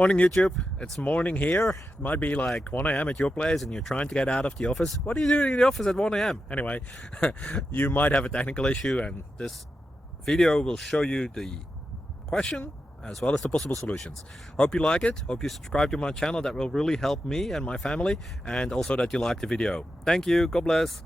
Morning YouTube, it's morning here. It might be like 1 a.m. at your place and you're trying to get out of the office. What are you doing in the office at 1 a.m.? Anyway, you might have a technical issue and this video will show you the question as well as the possible solutions. Hope you like it, hope you subscribe to my channel. That will really help me and my family, and also that you like the video. Thank you, God bless.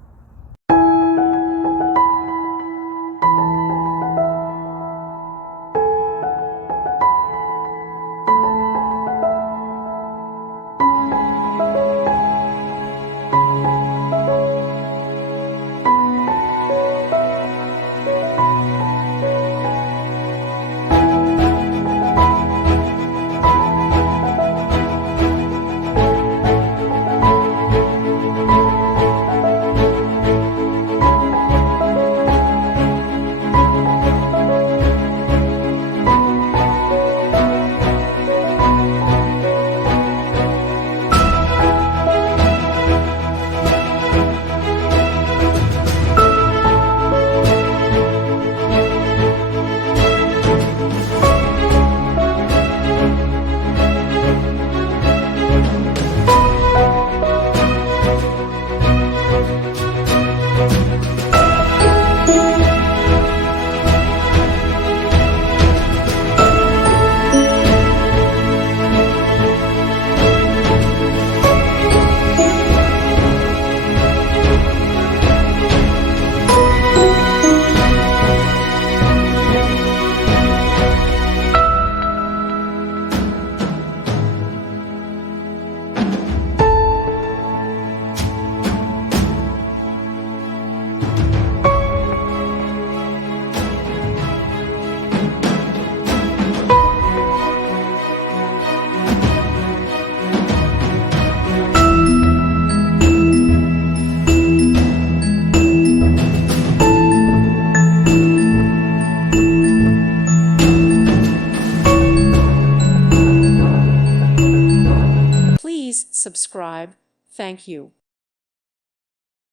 Please subscribe. Thank you.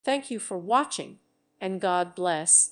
Thank you for watching, and God bless.